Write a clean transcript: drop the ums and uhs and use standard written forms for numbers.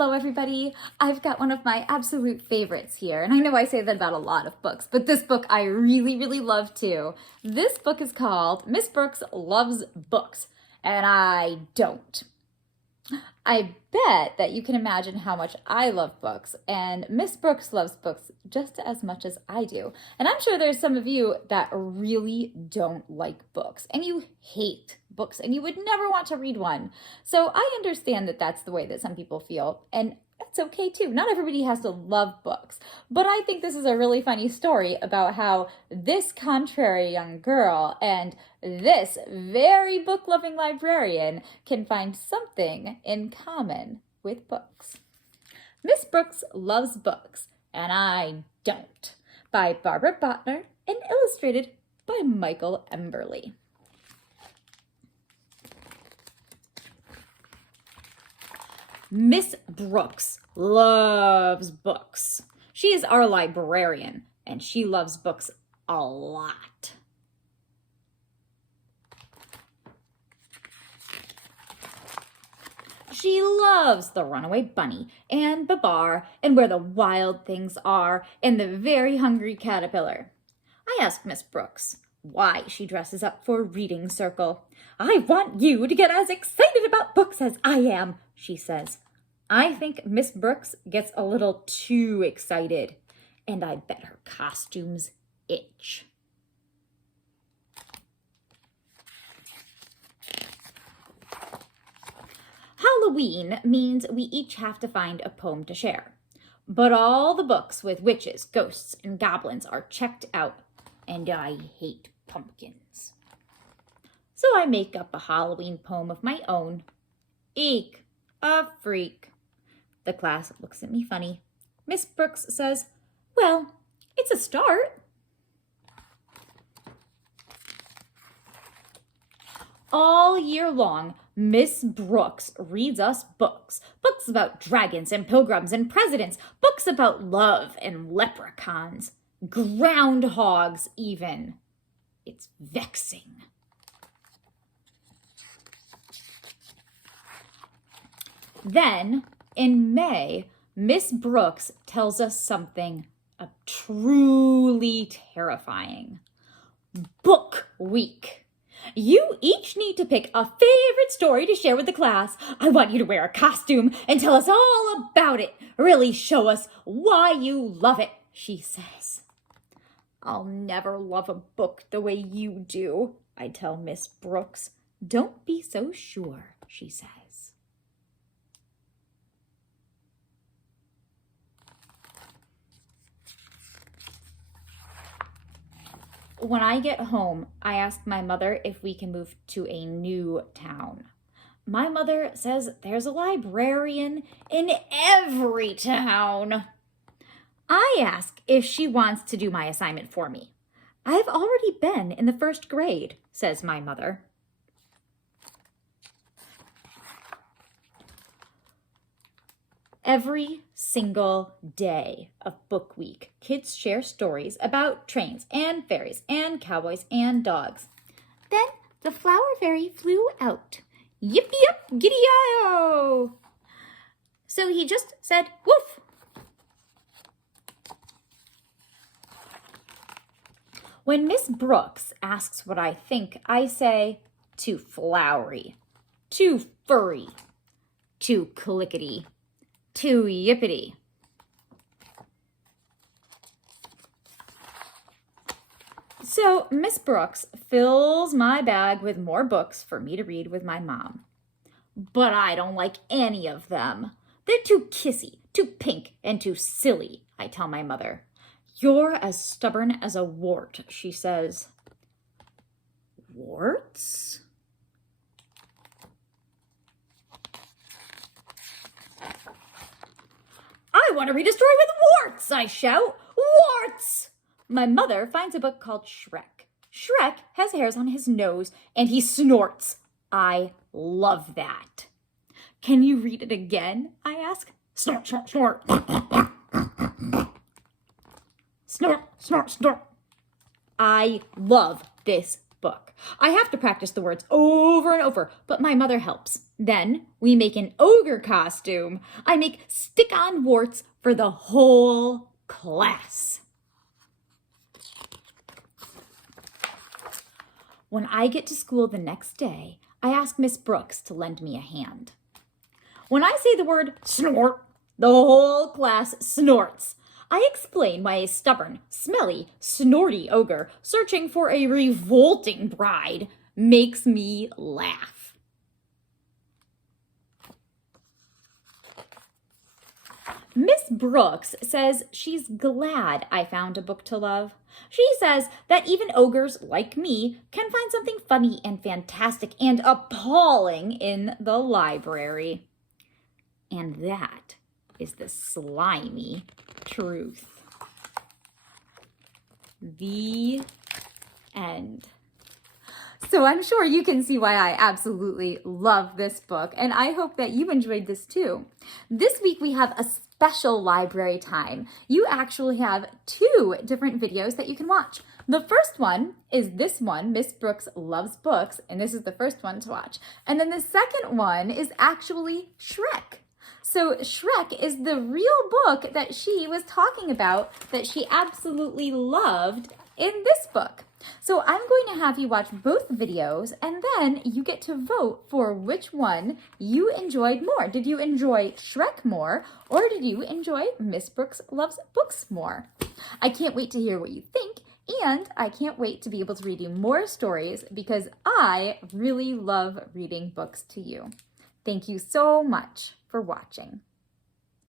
Hello, everybody. I've got one of my absolute favorites here, and I know I say that about a lot of books, but this book I really, really love too. This book is called Miss Brooks Loves Books, and I don't. I bet that you can imagine how much I love books, and Miss Brooks loves books just as much as I do. And I'm sure there's some of you that really don't like books, and you hate books, and you would never want to read one. So I understand that that's the way that some people feel, and that's okay too. Not everybody has to love books, but I think this is a really funny story about how this contrary young girl and this very book-loving librarian can find something in common with books. Miss Brooks Loves Books, and I Don't, by Barbara Bottner and illustrated by Michael Emberley. Miss Brooks loves books. She is our librarian, and she loves books a lot. She loves The Runaway Bunny and Babar and Where the Wild Things Are and The Very Hungry Caterpillar. I asked Miss Brooks why she dresses up for reading circle. I want you to get as excited about books as I am, she says. I think Miss Brooks gets a little too excited, and I bet her costumes itch. Halloween means we each have to find a poem to share. But all the books with witches, ghosts, and goblins are checked out, and I hate pumpkins. So I make up a Halloween poem of my own. Eek, a freak. The class looks at me funny. Miss Brooks says, well, it's a start. All year long, Miss Brooks reads us books. Books about dragons and pilgrims and presidents. Books about love and leprechauns. Groundhogs, even. It's vexing. Then, in May, Miss Brooks tells us something truly terrifying. Book Week. You each need to pick a favorite story to share with the class. I want you to wear a costume and tell us all about it. Really show us why you love it, she says. I'll never love a book the way you do, I tell Miss Brooks. Don't be so sure, she says. When I get home, I ask my mother if we can move to a new town. My mother says there's a librarian in every town. I ask if she wants to do my assignment for me. I've already been in the first grade, says my mother. Every single day of Book Week, kids share stories about trains and fairies and cowboys and dogs. Then the flower fairy flew out. Yip-yip, giddy-o! So he just said, woof. When Miss Brooks asks what I think, I say, too flowery, too furry, too clickety, too yippity. So Miss Brooks fills my bag with more books for me to read with my mom. But I don't like any of them. They're too kissy, too pink, and too silly, I tell my mother. You're as stubborn as a wart, she says. Warts? I want to read a story with warts, I shout. Warts! My mother finds a book called Shrek. Shrek has hairs on his nose and he snorts. I love that. Can you read it again? I ask. Snort, snort, snort. Snort, snort, snort. I love this book. I have to practice the words over and over, but my mother helps. Then we make an ogre costume. I make stick-on warts for the whole class. When I get to school the next day, I ask Miss Brooks to lend me a hand. When I say the word snort, the whole class snorts. I explain why a stubborn, smelly, snorty ogre searching for a revolting bride makes me laugh. Miss Brooks says she's glad I found a book to love. She says that even ogres like me can find something funny and fantastic and appalling in the library. And that is the slimy truth. The end. So I'm sure you can see why I absolutely love this book, and I hope that you enjoyed this too. This week we have a special library time. You actually have 2 different videos that you can watch. The first one is this one, Miss Brooks Loves Books, and this is the first one to watch. And then the second one is actually Shrek. So Shrek is the real book that she was talking about that she absolutely loved in this book. So I'm going to have you watch both videos and then you get to vote for which one you enjoyed more. Did you enjoy Shrek more or did you enjoy Miss Brooks Loves Books more? I can't wait to hear what you think, and I can't wait to be able to read you more stories because I really love reading books to you. Thank you so much for watching.